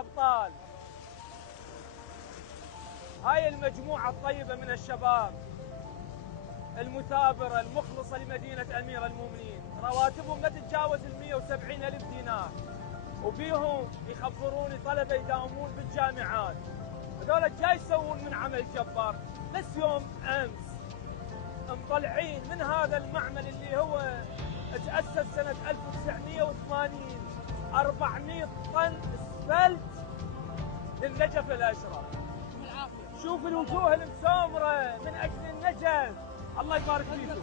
أبطال. هاي المجموعة الطيبة من الشباب المثابرة المخلصة لمدينة أمير المؤمنين، رواتبهم لا تتجاوز 170 ألف دينار، وبيهم يخبروني طلبة يداومون بالجامعات. هذول جاي يسوون من عمل جبار. بس يوم أمس مطلعين من هذا المعمل اللي هو تأسس سنة 1980 400 طن اسفلت للنجف الأشرف. شوف الوجوه المسامرة من أجل النجف. الله يبارك فيكم.